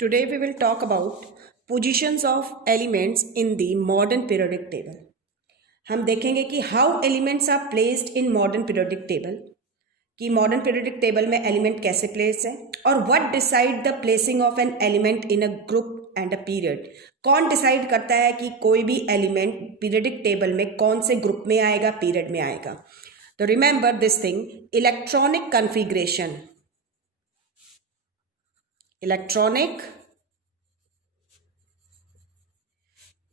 Today we will talk about positions of elements in the modern periodic table. हम देखेंगे कि how elements are placed in modern periodic table, कि modern periodic table में element कैसे place है, और what decide the placing of an element in a group and a period. कौन decide करता है कि कोई भी एलिमेंट पीरियोडिक टेबल में कौन से ग्रुप में आएगा, पीरियड में आएगा. तो remember this thing, electronic configuration. Electronic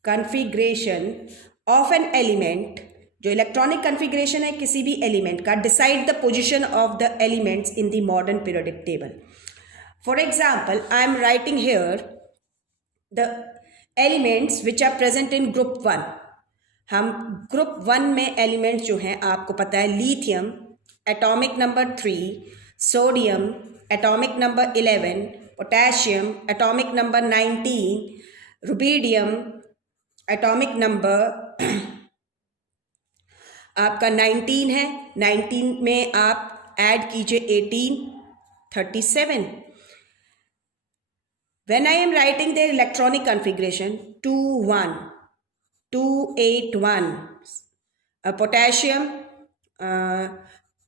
configuration of an element, जो इलेक्ट्रॉनिक कन्फिग्रेशन है किसी भी एलिमेंट का, decide the position of the elements in the modern periodic table. For example, I am writing here the elements which are present in group one. हम group one में elements जो हैं आपको पता है, lithium atomic number 3, sodium atomic number 11, potassium atomic number 19, rubidium atomic number आपका 19 है. 19 में आप ऐड कीजिए 18, 37. When I am writing their electronic configuration, 2,1, 281, potassium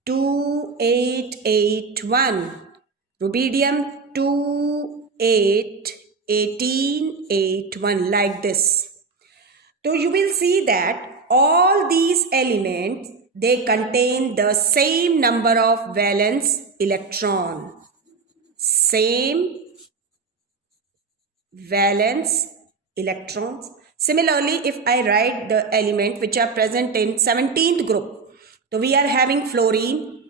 2881, rubidium 28, 1881, like this. So you will see that all these elements, they contain the same number of valence electron. Same valence electrons. Similarly, if I write the element which are present in 17th group, so we are having fluorine,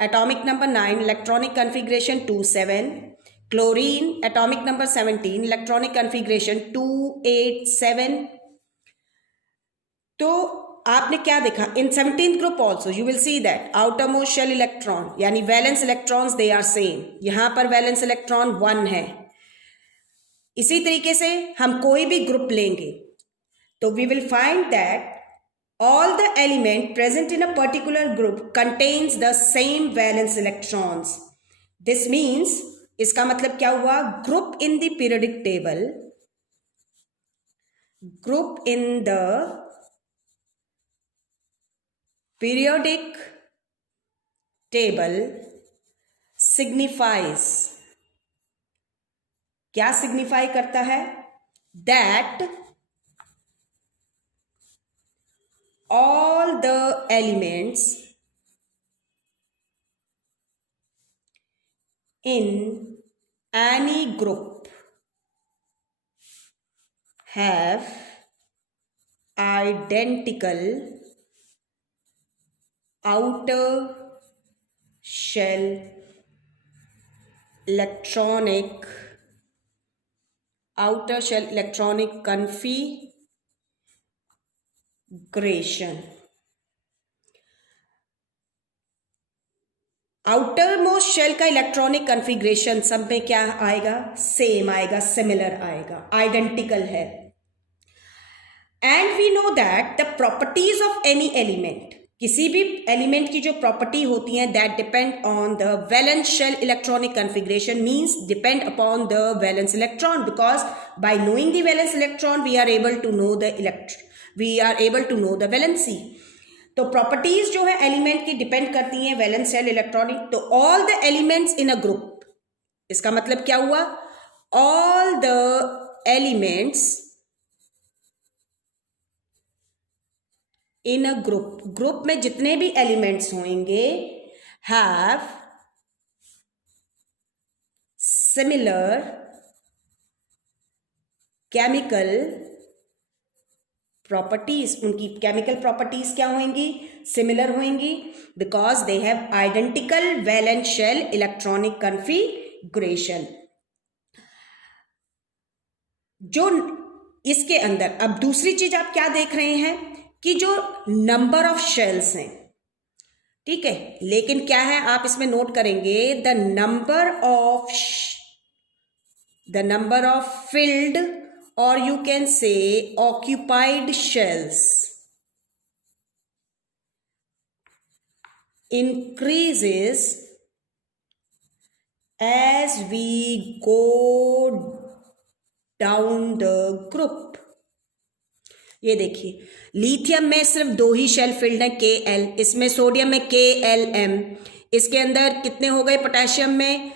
atomic number 9, electronic configuration 27, chlorine, atomic number 17, electronic configuration 287. तो आपने क्या देखा, in 17th group also you will see that outermost shell electron यानी valence electrons they are same. यहां पर valence electron 1 है. इसी तरीके से हम कोई भी ग्रुप लेंगे तो we will find that all the element present in a particular group contains the same valence electrons. This means, इसका मतलब क्या हुआ, group in the periodic table, group in the periodic table signifies, क्या signify करता है, that all the elements in any group have identical outer shell electronic configuration. Outermost shell का electronic configuration सब में क्या आएगा, सेम आएगा, similar आएगा, आइडेंटिकल है. And we know that the properties of any element, किसी भी एलिमेंट की जो प्रॉपर्टी होती हैं, that depend on the valence shell electronic configuration, means depend upon the valence electron, because by knowing the valence electron we are able to know the valency. तो properties जो है element की depend करती हैं valence shell electronic. तो all the elements in a group, इसका मतलब क्या हुआ, all the elements in a group, group में जितने भी एलिमेंट्स होंगे, हैव सिमिलर केमिकल प्रॉपर्टीज. उनकी केमिकल प्रॉपर्टीज क्या होंगी, सिमिलर होंगी, because they have identical valence shell electronic configuration. जो इसके अंदर, अब दूसरी चीज आप क्या देख रहे हैं कि जो नंबर ऑफ शेल्स हैं, ठीक है, लेकिन क्या है आप इसमें नोट करेंगे, the number of field or you can say occupied shells increases as we go down the group. ये देखिए, लिथियम में सिर्फ 2 ही शेल फिल्ड है KL, इसमें सोडियम में KLM, इसके अंदर कितने हो गए पोटेशियम में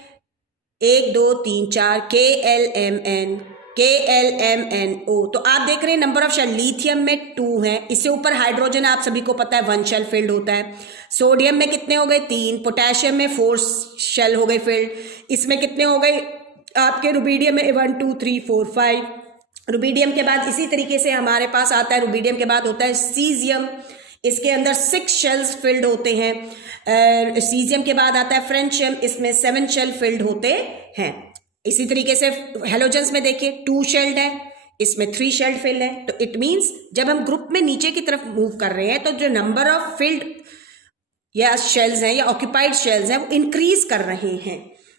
1 2 3 4 KLMN KLMNO। तो आप देख रहे हैं नंबर ऑफ शेल, लिथियम में 2 हैं, इससे ऊपर हाइड्रोजन आप सभी को पता है 1 शेल फिल्ड होता है। सोडियम में कितने हो गए 3, पोटेशियम में 4 शेल हो गए फिल्ड, इसमें कितने हो गए आपके रुबीडियम में 1 2 3 4 5। रुबीडियम के बाद इसी तरीके से हमारे पास आता है, रुबीडियम के बाद होता है सीजियम, इसके अंदर 6 शेल्स फिल्ड होते हैं। सीजियम के बाद आता है फ्रेंशियम, इसमें 7 शेल फिल्ड होते हैं। इसी तरीके से हेलोजेंस में देखिए 2 शेल्ड है, इसमें 3 शेल्ड फिल्ड है। तो इट मीन्स जब हम ग्रुप में नीचे की तरफ मूव कर रहे हैं तो जो नंबर ऑफ फिल्ड या शेल्स हैं या ऑक्यूपाइड शेल्स हैं वो इंक्रीज कर रहे हैं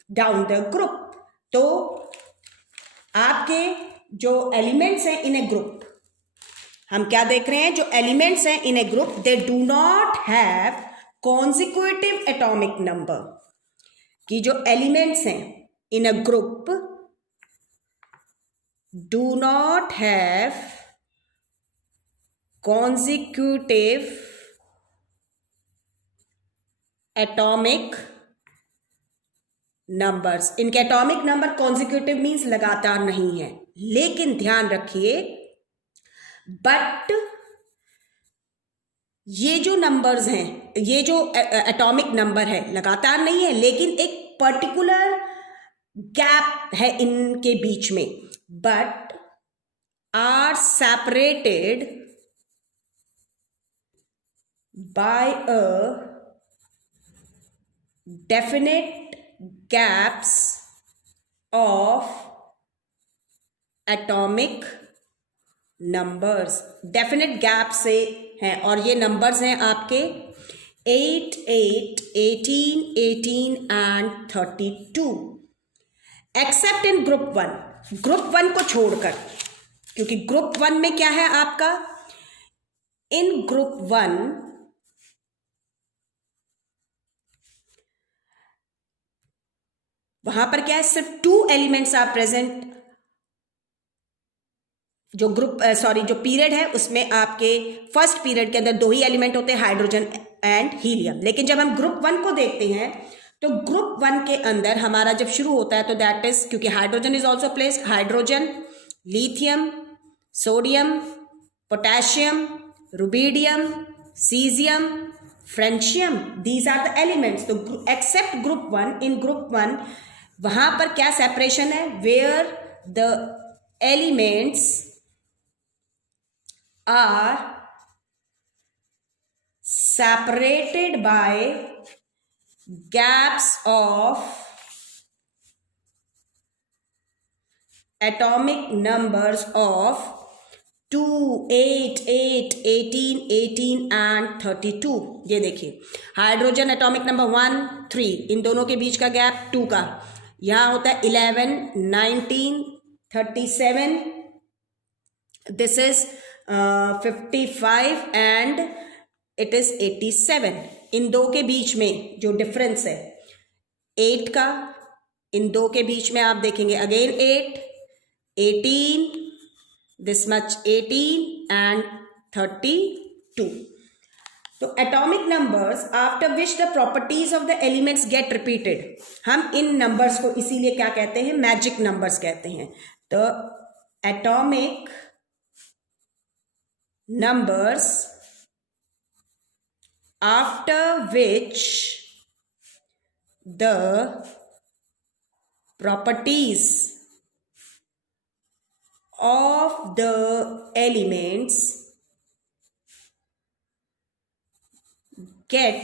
डाउन द ग्रुप। तो आपके जो एलिमेंट्स हैं इन ए ग्रुप, हम क्या देख रहे हैं, जो एलिमेंट्स हैं in a group they do not have consecutive atomic number, कि जो एलिमेंट्स हैं in a group do not have consecutive atomic numbers। इनके एटॉमिक नंबर कॉन्सिक्यूटिव मीन्स लगातार नहीं है, लेकिन ध्यान रखिए बट ये जो नंबर्स हैं, ये जो एटॉमिक नंबर है लगातार नहीं है, लेकिन एक पर्टिकुलर गैप है इनके बीच में, but are separated by a definite gaps of atomic numbers. Definite gap से हैं और ये नंबर्स हैं आपके 8 8 18 18 and 32, accept in group 1। Group 1 को छोड़कर, क्योंकि ग्रुप 1 में क्या है आपका, इन ग्रुप 1 वहां पर क्या है, सिर्फ 2 एलिमेंट्स आर प्रेजेंट। जो ग्रुप जो पीरियड है उसमें आपके फर्स्ट पीरियड के अंदर 2 ही एलिमेंट होते हैं, हाइड्रोजन एंड हीलियम। लेकिन जब हम ग्रुप 1 को देखते हैं तो ग्रुप 1 के अंदर हमारा जब शुरू होता है तो दैट इज, क्योंकि hydrogen is also placed, hydrogen, lithium, sodium, potassium, rubidium, caesium, francium, these are the elements. तो एक्सेप्ट ग्रुप 1, इन ग्रुप 1 वहां पर क्या सेपरेशन है, where the elements are separated by gaps of atomic numbers of 2 8 8 18 18 and 32। ये देखिए hydrogen atomic number 1 3, इन दोनों के बीच का गैप 2 का, यहां होता है 11 19 37, this is 55 and it is 87। इन 2 के बीच में जो डिफरेंस है 8 का, इन 2 के बीच में आप देखेंगे अगेन 8 18, दिस मच 18 एंड 32। तो atomic numbers after which the properties of the elements get repeated, हम इन नंबर्स को इसीलिए क्या कहते हैं, मैजिक नंबर्स कहते हैं। तो atomic numbers after which the properties of the elements get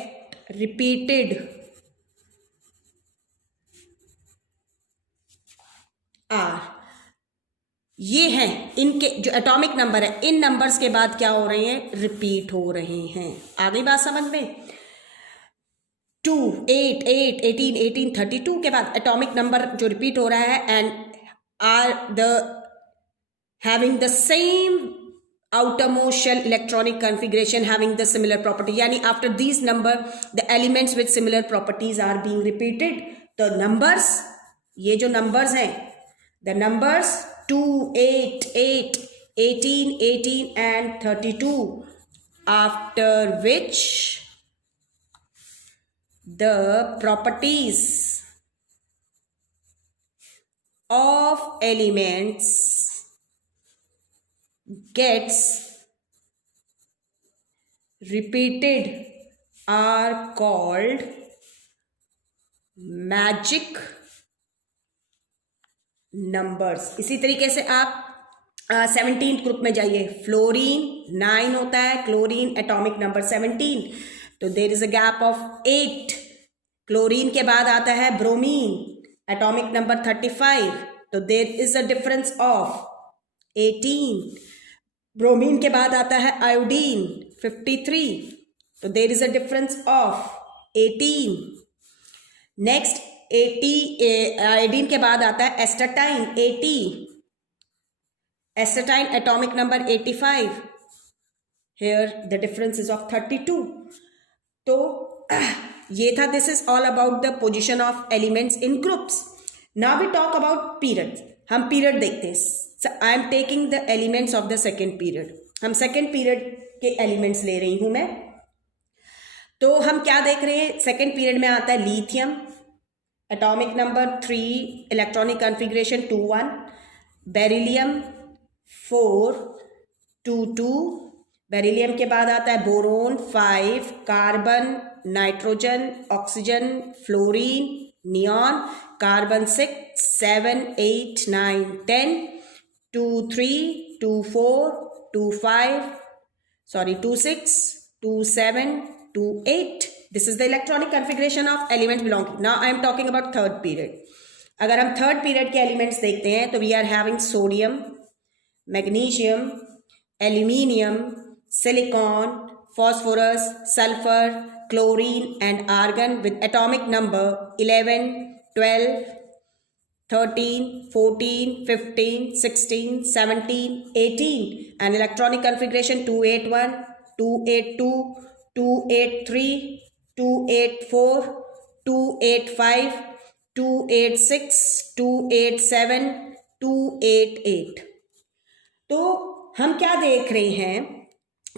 repeated are, ये हैं इनके जो एटॉमिक नंबर है, इन नंबर्स के बाद क्या हो रहे हैं, रिपीट हो रहे हैं। आ गई बात समझ में। 2 8 8 18 18 32 के बाद एटॉमिक नंबर जो रिपीट हो रहा है and are the having the same outermost shell electronic configuration having the similar property, यानी after these number the elements with similar properties are being repeated। तो नंबर्स, ये जो नंबर्स हैं, the numbers 2, 8, 8, 18, 18 and 32, after which the properties of elements gets repeated are called magic numbers. इसी तरीके से आप 17th group में जाइए, फ्लोरीन 9 होता है, क्लोरीन एटॉमिक नंबर 17, तो there is a gap of 8। Chlorine के बाद आता है ब्रोमीन एटॉमिक नंबर 35, तो there is a difference of 18। Bromine के बाद आता है आयोडीन 53, तो there is a difference of 18। Next 80, iodine के बाद आता है astatine 80, astatine atomic number 85, here the difference is of 32। तो ये था, this is all about the position of elements in groups. Now we talk about period. हम period देखते हैं। I am taking the elements of the second period. हम second period के elements ले रही हूं मैं। तो हम क्या देख रहे हैं, सेकेंड पीरियड में आता है lithium atomic number 3, electronic configuration 2, 1, beryllium 4, 2, 2, beryllium के बाद आता है boron 5, carbon, nitrogen, oxygen, fluorine, neon, carbon 6, 7, 8, 9, 10, 2, 3, 2, 4, 2, 5, 2, 6, 2, 7, 2, 8. This is the electronic configuration of elements belonging. Now I am talking about third period. अगर हम third period के elements देखते हैं तो we are having sodium, magnesium, aluminium, silicon, phosphorus, sulphur, chlorine and argon with atomic number 11, 12, 13, 14, 15, 16, 17, 18 and electronic configuration 281, 282, 283, 284, 285, 286, 287, 288। तो हम क्या देख रहे हैं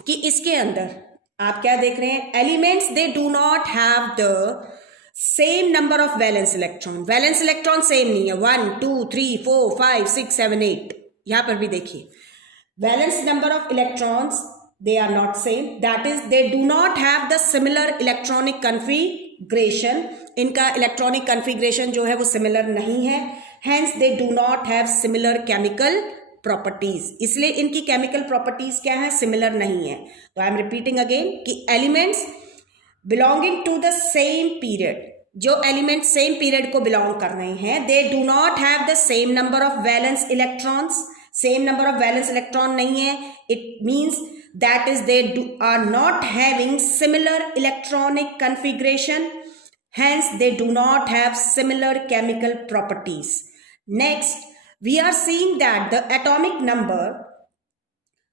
कि इसके अंदर आप क्या देख रहे हैं, elements they do not have the same number of valence electron. Valence electron same नहीं है, 1, 2, 3, 4, 5, 6, 7, 8। यहां पर भी देखिए valence number of electrons they are not same, that is they do not have the similar electronic configuration। इनका electronic configuration जो है वो similar नहीं है, hence they do not have similar chemical properties। इसलिए इनकी chemical properties क्या है, similar नहीं है। तो I am repeating again कि elements belonging to the same period, जो elements same period को belong कर रहे हैं, they do not have the same number of valence electrons। same number of valence electron नहीं है, it means that is they are not having similar electronic configuration, hence they do not have similar chemical properties। Next we are seeing that the atomic number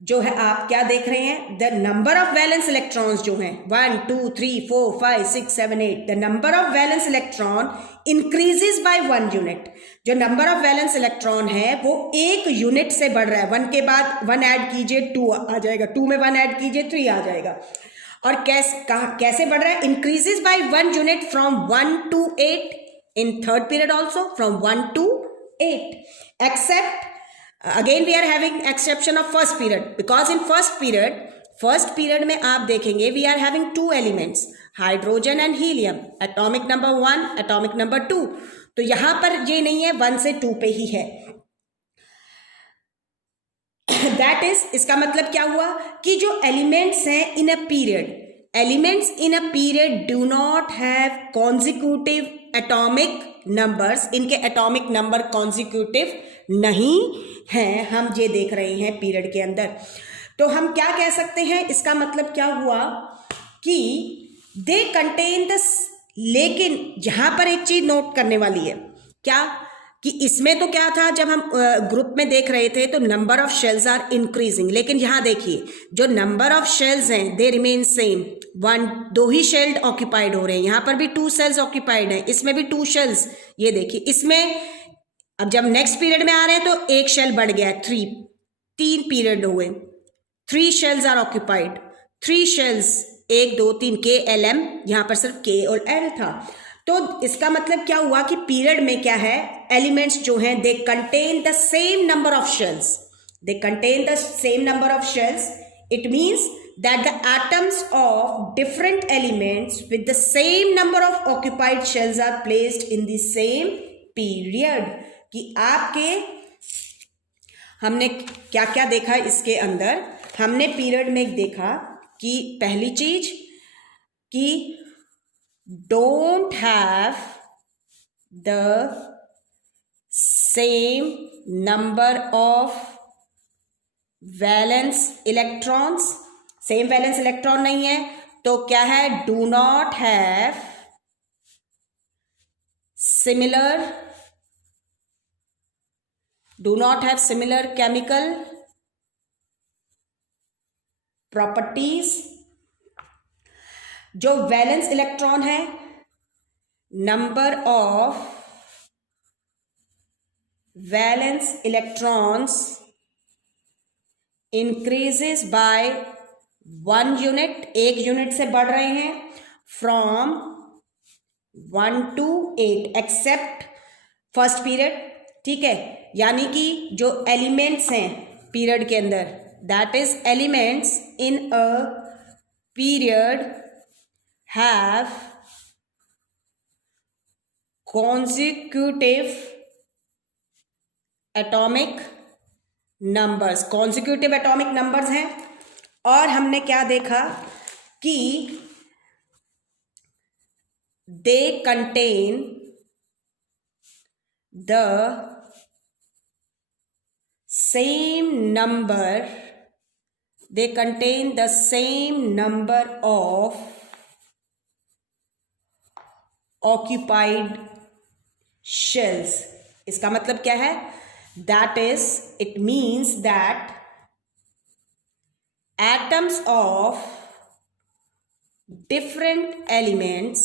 जो है, आप क्या देख रहे हैं, the number of valence electrons जो हैं 1, 2, 3, 4, 5, 6, 7, 8, the number of valence electron increases by 1 unit. जो नंबर ऑफ वैलेंस इलेक्ट्रॉन है वो 1 यूनिट से बढ़ रहा है। 1 के बाद 1 ऐड कीजिए 2 आ जाएगा, 2 में 1 ऐड कीजिए 3 आ जाएगा। और कैसे बढ़ रहा है, increases by 1 unit from 1 to 8 in third period also, from 1 to 8, except again we are having exception of first period, because in first period में आप देखेंगे we are having 2 elements, hydrogen and helium, atomic number 1, atomic number 2। तो यहां पर ये नहीं है, 1 से 2 पे ही है। दैट इज, इसका मतलब क्या हुआ कि जो एलिमेंट्स हैं in a period, elements in a period do not have consecutive atomic numbers. इनके एटॉमिक नंबर कॉन्जिक्यूटिव नहीं हैं, हम ये देख रहे हैं पीरियड के अंदर। तो हम क्या कह सकते हैं, इसका मतलब क्या हुआ कि दे कंटेन द, लेकिन यहां पर एक चीज नोट करने वाली है, क्या कि इसमें तो क्या था, जब हम ग्रुप में देख रहे थे तो number of shells are increasing, लेकिन यहां देखिए जो नंबर ऑफ शेल्स हैं दे रिमेन सेम। दो ही शेल ऑक्यूपाइड हो रहे हैं, यहाँ पर भी 2 सेल्स ऑक्यूपाइड हैं, इसमें भी 2 शेल्स। ये देखिए इसमें अब जब नेक्स्ट पीरियड में आ रहे हैं तो एक शेल बढ़ गया है, 3 पीरियड हुए, 3 shells are occupied, 3 shells, 1 2 3 KLM, यहाँ पर सिर्फ K और L था। तो इसका मतलब क्या हुआ कि पीरियड में क्या है, एलिमेंट्स जो हैं they contain the same number of shells, they contain the same number of shells. It means that the atoms of different elements with the same number of occupied shells are placed in the same period। कि आपके हमने क्या क्या देखा इसके अंदर, हमने period में देखा कि पहली चीज कि don't have the same number of valence electrons, same valence electron नहीं है तो क्या है, do not have similar chemical properties. जो वैलेंस इलेक्ट्रॉन है, number of valence electrons increases by 1 unit, 1 unit से बढ़ रहे हैं, from 1 to 8 accept first period. ठीक है, यानी कि जो एलिमेंट्स हैं पीरियड के अंदर, that is elements in a period have consecutive atomic numbers, consecutive atomic numbers हैं। और हमने क्या देखा कि they contain the same number of occupied shells. इसका मतलब क्या है, that is, it means that atoms of different elements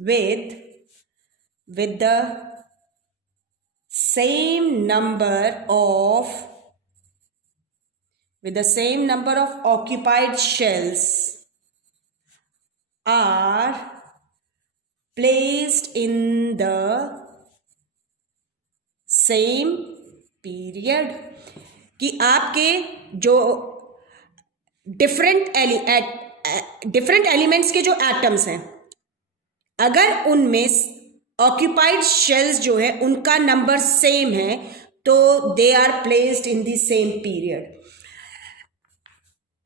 with the same number of occupied shells are placed in the same period। कि आपके जो डिफरेंट एलिमेंट्स के जो atoms हैं, अगर उनमें ऑक्यूपाइड शेल्स जो है उनका नंबर सेम है तो they are placed in the same period.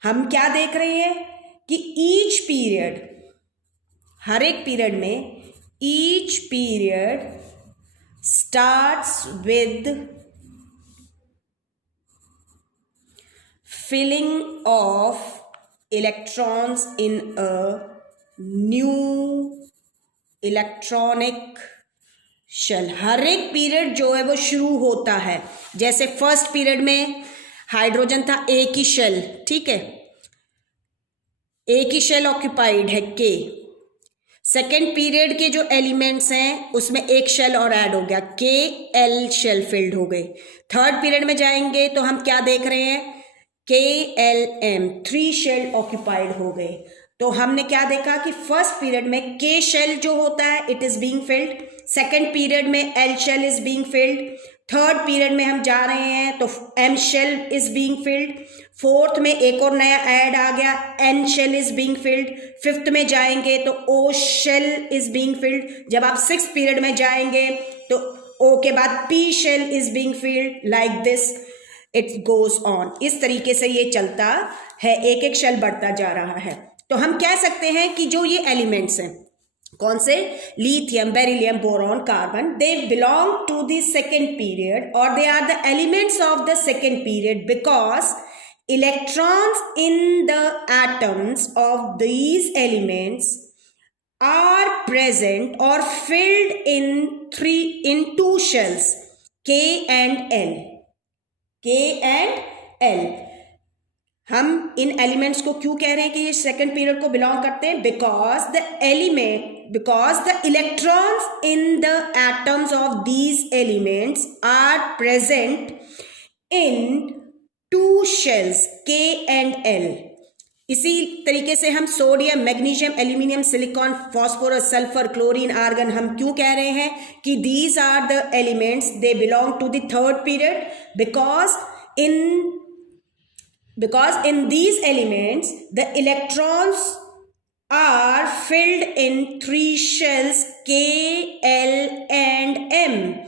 हम क्या देख रहे हैं कि ईच पीरियड, हर एक पीरियड में, each period starts with filling of electrons in a new electronic shell। हर एक पीरियड जो है वो शुरू होता है, जैसे फर्स्ट पीरियड में हाइड्रोजन था, एक ही शेल, ठीक है, एक ही शेल ऑक्यूपाइड है K। सेकेंड पीरियड के जो एलिमेंट्स हैं उसमें एक शेल और ऐड हो गया, KL शेल फिल्ड हो गए। थर्ड पीरियड में जाएंगे तो हम क्या देख रहे हैं, KLM 3 शेल ऑक्यूपाइड हो गए। तो हमने क्या देखा कि फर्स्ट पीरियड में K शेल जो होता है it is being filled, second period में L shell is being filled, third period में हम जा रहे हैं तो M shell is being filled, fourth में एक और नया ऐड आ गया, N shell is being filled, fifth में जाएंगे तो O shell is being filled, जब आप सिक्स्थ पीरियड में जाएंगे तो O के बाद P shell is being filled, like this it goes on. इस तरीके से ये चलता है, एक एक शेल बढ़ता जा रहा है। तो हम कह सकते हैं कि जो ये एलिमेंट्स हैं, कौन से, lithium, beryllium, boron, carbon, they belong to the second period और they are the elements of the second period because electrons in the atoms of these elements are present or filled in 2 shells, K and L। हम इन elements को क्यों कह रहे हैं कि ये second period को बिलोंग करते हैं? Because the electrons in the atoms of these elements are present in two shells K and L. इसी तरीके से हम sodium, magnesium, aluminium, silicon, phosphorus, sulphur, chlorine, argon हम क्यों कह रहे हैं कि these are the elements, they belong to the third period? because in these elements the electrons are filled in three shells K, L and M.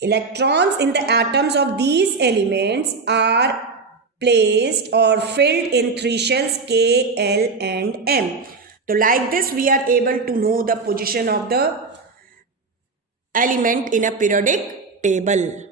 Electrons in the atoms of these elements are placed or filled in three shells K, L and M. So like this we are able to know the position of the element in a periodic table.